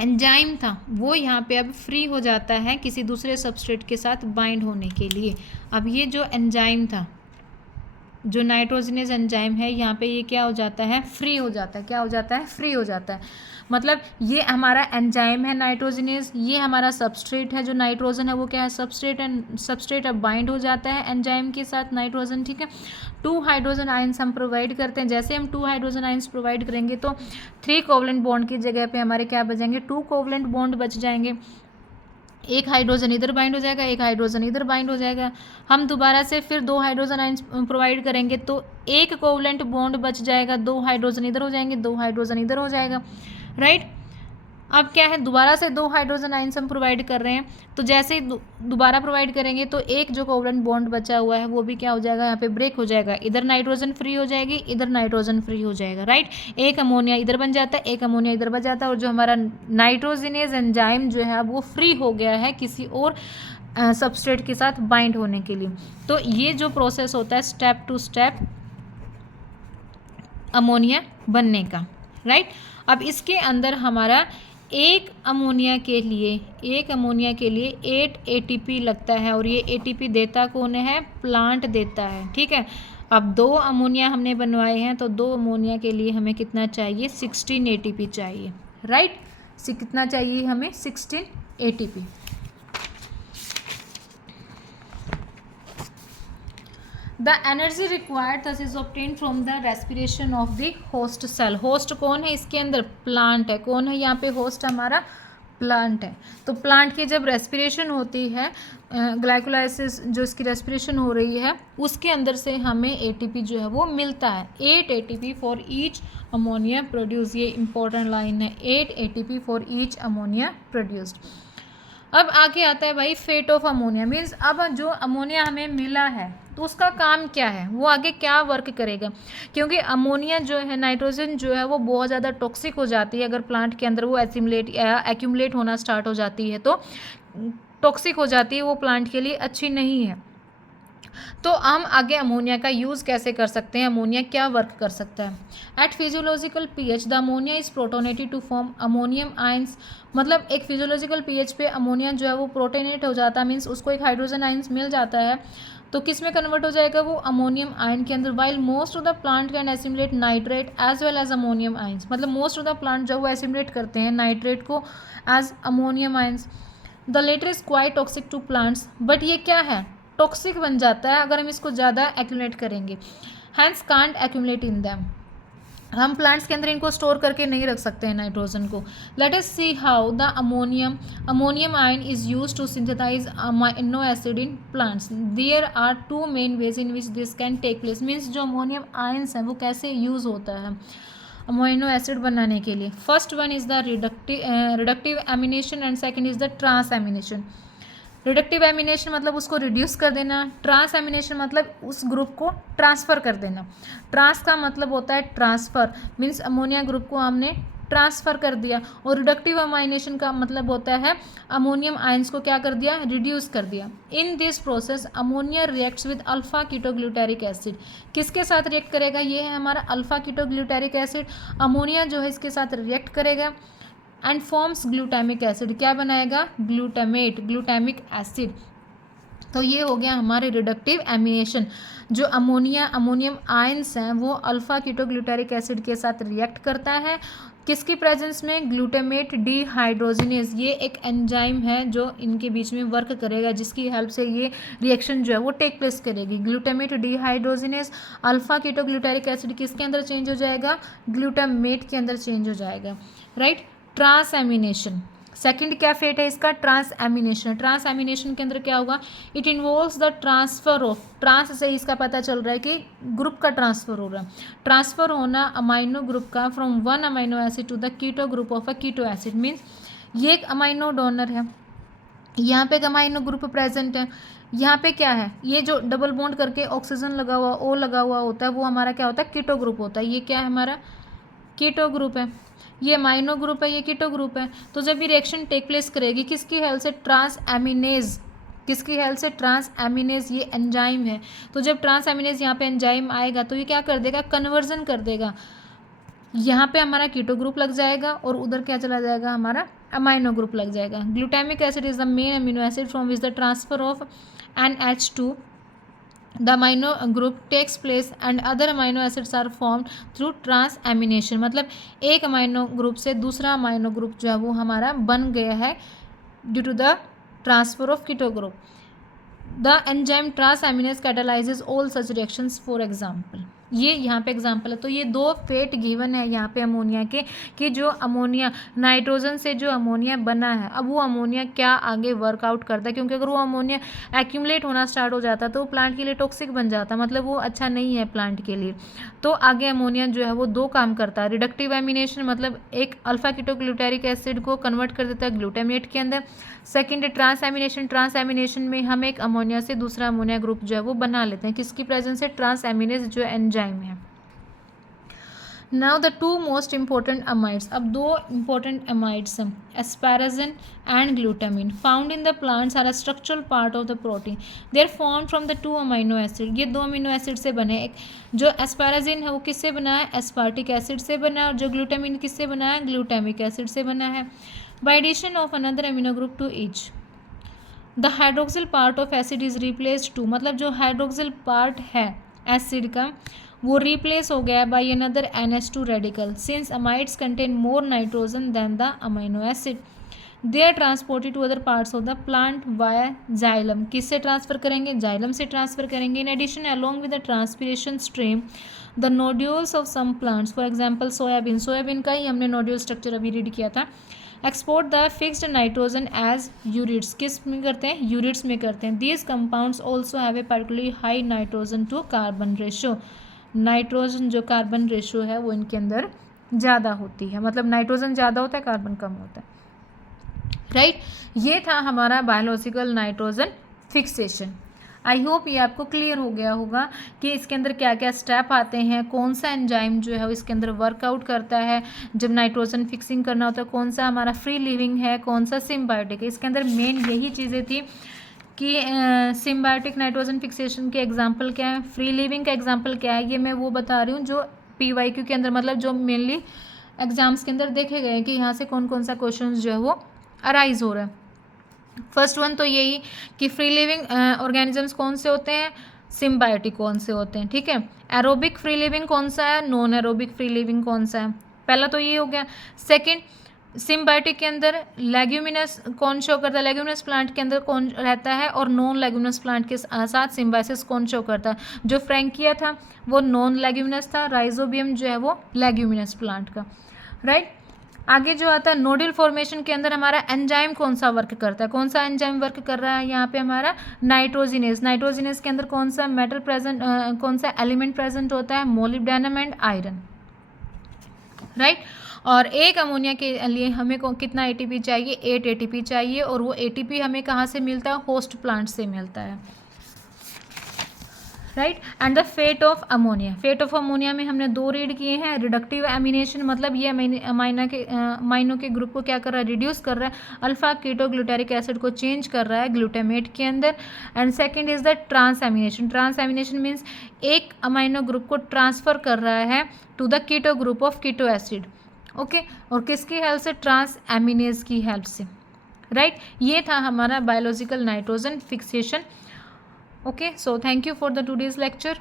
एंजाइम था वो यहाँ पे अब फ्री हो जाता है किसी दूसरे सबस्ट्रेट के साथ बाइंड होने के लिए। अब ये जो एंजाइम था, जो नाइट्रोजनस एंजाइम है, यहाँ पे ये क्या हो जाता है, फ्री हो जाता है। क्या हो जाता है, फ्री हो जाता है। मतलब ये हमारा एंजाइम है नाइट्रोजनस, ये हमारा सबस्ट्रेट है, जो नाइट्रोजन है वो क्या है, सबस्ट्रेट है। सबस्ट्रेट अब बाइंड हो जाता है एंजाइम के साथ नाइट्रोजन, ठीक है। 2 हाइड्रोजन आइंस हम प्रोवाइड करते हैं। जैसे हम 2 हाइड्रोजन आइंस प्रोवाइड करेंगे तो 3 कोवलेंट बॉन्ड की जगह पे हमारे क्या बचेंगे, 2 कोवलेंट बॉन्ड बच जाएंगे। एक हाइड्रोजन इधर बाइंड हो जाएगा, एक हाइड्रोजन इधर बाइंड हो जाएगा। हम दोबारा से फिर 2 हाइड्रोजन आइंस प्रोवाइड करेंगे तो एक कोवलेंट बॉन्ड बच जाएगा, 2 हाइड्रोजन इधर हो जाएंगे, 2 हाइड्रोजन इधर हो जाएगा, राइट। अब क्या है, दोबारा से 2 हाइड्रोजन आइंस हम प्रोवाइड कर रहे हैं, तो जैसे ही दोबारा प्रोवाइड करेंगे तो एक जो कोवलेंट बॉन्ड बचा हुआ है वो भी क्या हो जाएगा, यहाँ पे ब्रेक हो जाएगा। इधर नाइट्रोजन फ्री हो जाएगी, इधर नाइट्रोजन फ्री हो जाएगा, राइट। एक अमोनिया इधर बन जाता है, एक अमोनिया इधर बच जाता है, और जो हमारा नाइट्रोजनस एंजाइम जो है वो फ्री हो गया है किसी और सबस्ट्रेट के साथ बाइंड होने के लिए। तो ये जो प्रोसेस होता है स्टेप टू स्टेप अमोनिया बनने का, राइट। अब इसके अंदर हमारा एक अमोनिया के लिए 8 ATP लगता है, और ये ATP देता कौन है, प्लांट देता है, ठीक है। अब 2 अमोनिया हमने बनवाए हैं तो 2 अमोनिया के लिए हमें कितना चाहिए, 16 ATP चाहिए, राइट। कितना चाहिए हमें, 16 ATP। The energy required thus is obtained from the respiration of the host cell. Host कौन है इसके अंदर, प्लांट है। कौन है यहाँ पे होस्ट, हमारा प्लांट है। तो प्लांट की जब रेस्पिरेशन होती है, ग्लाइकोलाइसिस जो इसकी रेस्पिरेशन हो रही है, उसके अंदर से हमें ATP जो है वो मिलता है। 8 ATP for each ammonia produce, ये इंपॉर्टेंट लाइन है, 8 ATP for each ammonia produced. अब आगे आता है भाई फेट ऑफ अमोनिया, मीन्स अब जो अमोनिया हमें मिला है तो उसका काम क्या है, वो आगे क्या वर्क करेगा। क्योंकि अमोनिया जो है, नाइट्रोजन जो है वो बहुत ज़्यादा टॉक्सिक हो जाती है अगर प्लांट के अंदर वो एक्यूमुलेट होना स्टार्ट हो जाती है, तो टॉक्सिक हो जाती है, वो प्लांट के लिए अच्छी नहीं है। तो हम आगे अमोनिया का यूज़ कैसे कर सकते हैं, अमोनिया क्या वर्क कर सकता है। At physiological pH the ammonia is protonated to form ammonium ions. मतलब एक फिजियोलॉजिकल pH पे अमोनिया जो है वो प्रोटोनेट हो जाता है, मीन्स उसको एक हाइड्रोजन आइंस मिल जाता है, तो किस में कन्वर्ट हो जाएगा, वो अमोनियम आयन के अंदर। While most of the plant can assimilate nitrate as well as ammonium ions. मतलब मोस्ट ऑफ द प्लांट जो वो एसिमुलेट करते हैं नाइट्रेट को as ammonium ions. The latter is quite toxic to plants, but ये क्या है, टॉक्सिक बन जाता है अगर हम इसको ज़्यादा एक्यूमुलेट करेंगे। Hence can't accumulate in them, हम प्लांट्स के अंदर इनको स्टोर करके नहीं रख सकते हैं नाइट्रोजन को। Let us see how the ammonium ion is used to synthesize amino acid in plants. There are 2 main ways in which this can take place. Means जो अमोनियम आयन्स हैं वो कैसे यूज़ होता है अमीनो एसिड बनाने के लिए। First one is the reductive amination and second is the transamination. Reductive amination मतलब उसको रिड्यूस कर देना, ट्रांस एमिनेशन मतलब उस ग्रुप को ट्रांसफ़र कर देना। ट्रांस का मतलब होता है ट्रांसफ़र, मीन्स अमोनिया ग्रुप को हमने ट्रांसफ़र कर दिया, और रिडक्टिव एमाइनेशन का मतलब होता है अमोनियम आयंस को क्या कर दिया, रिड्यूस कर दिया। In this process ammonia reacts with alpha ketoglutaric acid. किसके साथ रिएक्ट करेगा, ये है हमारा अल्फा कीटोग्लूटारिक एसिड। अमोनिया जो है इसके साथ रिएक्ट करेगा एंड फॉर्म्स ग्लूटामिक एसिड। क्या बनाएगा, ग्लूटामिक एसिड। तो ये हो गया हमारे रिडक्टिव एमिनेशन। जो अमोनियम आयंस हैं वो अल्फा कीटोग्लूटारिक एसिड के साथ रिएक्ट करता है, किसकी प्रेजेंस में, ग्लूटामेट डिहाइड्रोजिनेज। ये एक एंजाइम है जो इनके बीच में वर्क करेगा, जिसकी हेल्प से ये रिएक्शन जो है वो टेक प्लेस करेगी। Glutamate dehydrogenase, alpha ketoglutaric acid किसके अंदर चेंज हो जाएगा, ग्लूटामेट के अंदर चेंज हो जाएगा, राइट। ट्रांस एमिनेशन, सेकंड क्या फेट है इसका, ट्रांस एमिनेशन। ट्रांस एमिनेशन के अंदर क्या होगा, it involves the transfer of, trans से इसका पता चल रहा है कि ग्रुप का ट्रांसफर हो रहा है, ट्रांसफर होना अमाइनो ग्रुप का from one amino acid to the keto group of a keto acid. Means ये एक अमाइनो डोनर है, यहाँ पे एक अमाइनो ग्रुप प्रेजेंट है, यहाँ पे क्या है, ये जो डबल बॉन्ड करके ऑक्सीजन लगा हुआ ओ लगा हुआ होता है वो हमारा क्या होता है, कीटो ग्रुप होता है। ये क्या है हमारा, कीटो ग्रुप है। ये अमाइनो ग्रुप है, ये कीटो ग्रुप है। तो जब ये रिएक्शन टेक प्लेस करेगी किसकी हेल्प से, ट्रांस एमिनेज, किसकी हेल्प से, ट्रांस एमिनेज, ये एंजाइम है। तो जब ट्रांस एमिनेज यहाँ पे एंजाइम आएगा तो ये क्या कर देगा, कन्वर्जन कर देगा, यहाँ पे हमारा कीटो ग्रुप लग जाएगा और उधर क्या चला जाएगा, हमारा अमाइनो ग्रुप लग जाएगा। Glutamic acid is the main amino acid from which the transfer of NH2 the amino group takes place and other amino acids are formed through transamination। मतलब एक अमाइनो ग्रुप से दूसरा अमाइनो ग्रुप जो है वो हमारा बन गया है due to the transfer of keto group. The enzyme transaminase catalyses all such reactions for example. ये यहाँ पे एग्जाम्पल है। तो ये दो फेट गिवन है यहाँ पे अमोनिया के, कि जो अमोनिया नाइट्रोजन से जो अमोनिया बना है, अब वो अमोनिया क्या आगे वर्कआउट करता है, क्योंकि अगर वो अमोनिया एक्यूमुलेट होना स्टार्ट हो जाता तो वो प्लांट के लिए टॉक्सिक बन जाता, मतलब वो अच्छा नहीं है प्लांट के लिए। तो आगे अमोनिया जो है वो दो काम करता है, रिडक्टिव एमिनेशन, मतलब एक अल्फा कीटोग्लूटारिक एसिड को कन्वर्ट कर देता है ग्लूटामेट के अंदर। Second transamination, transamination में हम एक अमोनिया से दूसरा अमोनिया ग्रुप जो है वो बना लेते हैं, किसकी प्रेजेंस से, ट्रांस एमिनेज जो एंजाइम है। Now the two most important amides, अब दो इंपॉर्टेंट अमाइड्स हैं, asparagine and glutamine, found in the plants are a structural part of the protein, they are form from the two amino acid. ये दो amino acid से बने, एक जो एस्पैराजिन है वो किससे बना है, एस्पार्टिक एसिड से बना है, और जो ग्लूटामिन किससे बना है, ग्लूटामिक एसिड से बना है। By addition of another amino group to each the hydroxyl part of acid is replaced to, मतलब जो हाइड्रोक्सिल पार्ट है एसिड का वो रिप्लेस हो गया by another NH2 radical, since amides contain more nitrogen than the amino acid, they are transported to other parts of the plant via xylem. किससे transfer करेंगे, xylem से ट्रांसफर करेंगे। In addition along with the transpiration stream the nodules of some plants, for example soybean, soybean का ही हमने nodule structure अभी read किया था, export the fixed nitrogen as ureides, किस में करते हैं, यूरिट्स में करते हैं। These compounds also have a particularly high nitrogen to carbon ratio, nitrogen जो कार्बन रेशो है वो इनके अंदर ज़्यादा होती है, मतलब नाइट्रोजन ज़्यादा होता है कार्बन कम होता है, राइट। ये था हमारा biological nitrogen fixation. I hope ये आपको क्लियर हो गया होगा कि इसके अंदर क्या क्या स्टेप आते हैं, कौन सा एंजाइम जो है इसके अंदर वर्कआउट करता है जब नाइट्रोजन फिक्सिंग करना होता है, कौन सा हमारा फ्री लिविंग है, कौन सा सिम्बायोटिक है। इसके अंदर मेन यही चीज़ें थी कि सिम्बायोटिक नाइट्रोजन फिक्सेशन के एग्जाम्पल क्या है, फ्री लिविंग का एग्जाम्पल क्या है, ये मैं वो बता रही हूँ जो PYQ के अंदर, मतलब जो मेनली एग्जाम्स के अंदर देखे गए हैं कि यहाँ से कौन कौन सा क्वेश्चन जो है वो अराइज हो रहा है। फर्स्ट वन तो यही कि फ्री लिविंग ऑर्गेनिजम्स कौन से होते हैं, सिम्बायोटिक कौन से होते हैं, ठीक है। एरोबिक फ्री लिविंग कौन सा है, नॉन एरोबिक फ्री लिविंग कौन सा है, पहला तो ये हो गया। सेकंड, सिम्बायोटिक के अंदर लेग्यूमिनस कौन शो करता है, लेग्यूमिनस प्लांट के अंदर कौन रहता है, और नॉन लेग्यूमिनस प्लांट के साथ सिम्बायोसिस कौन शो करता है। जो फ्रैंकिया था वो नॉन लेग्यूमिनस था, राइजोबियम जो है वो लेग्यूमिनस प्लांट का, राइट। आगे जो आता है नोडल फॉर्मेशन के अंदर हमारा एंजाइम कौन सा वर्क करता है, कौन सा एंजाइम वर्क कर रहा है यहाँ पे हमारा नाइट्रोजिनेज, नाइट्रोजिनेज के अंदर कौन सा मेटल प्रेजेंट, कौन सा एलिमेंट प्रेजेंट होता है, मोलिब्डेनम एंड आयरन, राइट। और एक अमोनिया के लिए हमें कितना ATP चाहिए, 8 ATP चाहिए, और वो ATP हमें कहाँ से मिलता है, होस्ट प्लांट से मिलता है, right. And the fate of ammonia, fate of ammonia में हमने दो रीड किए हैं, रिडक्टिव एमिनेशन, मतलब ये अमाइनो के ग्रुप को क्या कर रहा है, रिड्यूस कर रहा है, अल्फा कीटोग्लूटारिक एसिड को चेंज कर रहा है ग्लूटामेट के अंदर। And second is the transamination, transamination means एक अमाइनो ग्रुप को ट्रांसफर कर रहा है to the keto group of keto acid, okay, और किसकी हेल्प से, ट्रांस एमिनेज की हेल्प से, राइट। ये था हमारा biological nitrogen fixation. Okay, so thank you for the today's lecture.